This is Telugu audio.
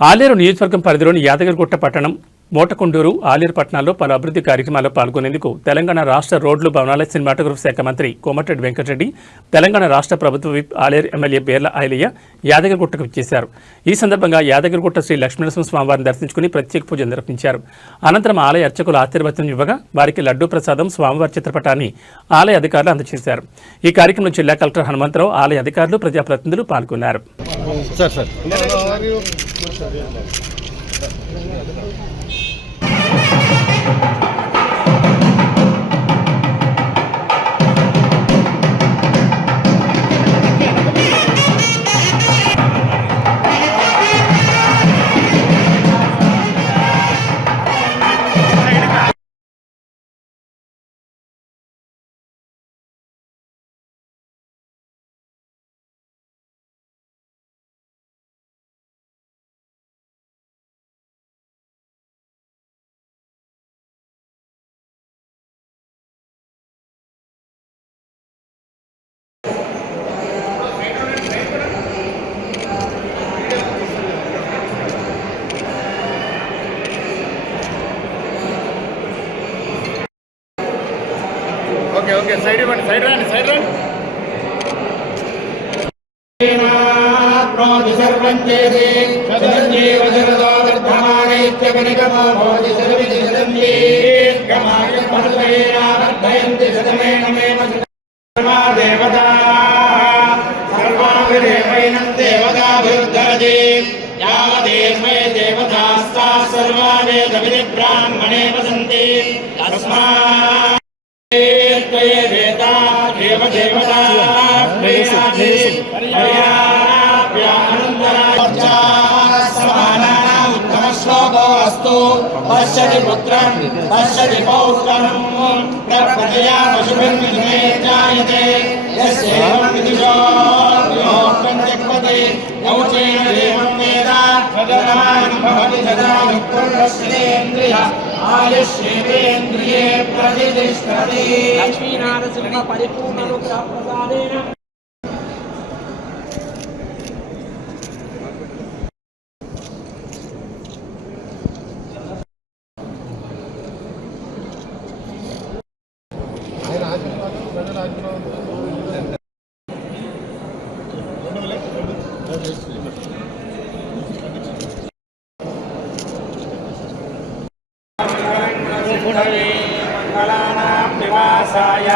ఆలేరు నియోజకవర్గం పరిధిలోని యాదగిరిగుట్ట పట్టణం, మోటకొండూరు, ఆలేరు పట్టణాల్లో పలు అభివృద్ధి కార్యక్రమాల్లో పాల్గొనేందుకు తెలంగాణ రాష్ట్ర రోడ్లు, భవనాల, సినిమాటోగ్రఫీ శాఖ మంత్రి కోమటిరెడ్డి వెంకటరెడ్డి, తెలంగాణ రాష్ట్ర ప్రభుత్వ విప్ ఆలేరు ఎమ్మెల్యే బేర్ల ఐలయ్య యాదగిరిగుట్టకు విచ్చేశారు. ఈ సందర్భంగా యాదగిరిగుట్ట శ్రీ లక్ష్మీనరసింహ స్వామివారిని దర్శించుకుని ప్రత్యేక పూజలు నిర్వహించారు. అనంతరం ఆలయ అర్చకులు ఆశీర్వచనం ఇవ్వగా వారికి లడ్డూ ప్రసాదం, స్వామివారి చిత్రపటాన్ని ఆలయ అధికారులు అందజేశారు. ఈ కార్యక్రమంలో జిల్లా కలెక్టర్ హనుమంతరావు, ఆలయ అధికారులు, ప్రజాప్రతినిధులు పాల్గొన్నారు. ఓకే సైడ్ ఇవ్వండి, సైడ్ రండి. బ్రాహ్మణే వసంతి పశ్యతి పుత్రం పశ్యతి పౌత్రం ప్రజయా పశుభిర్మిథునే జాయతే యస్యేవం విదుషో యోగం జగ్పతి యౌచేన దేవం వేద సదనమాన భవతి సదానుఃపుర్రస్యేంద్రియ ఆయుష్యేంద్రియే ప్రతిష్ఠతి. లక్ష్మీనారసింహ పరిపూర్ణానుగ్రహ ప్రసాదేన మంగళానాం నివాసాయ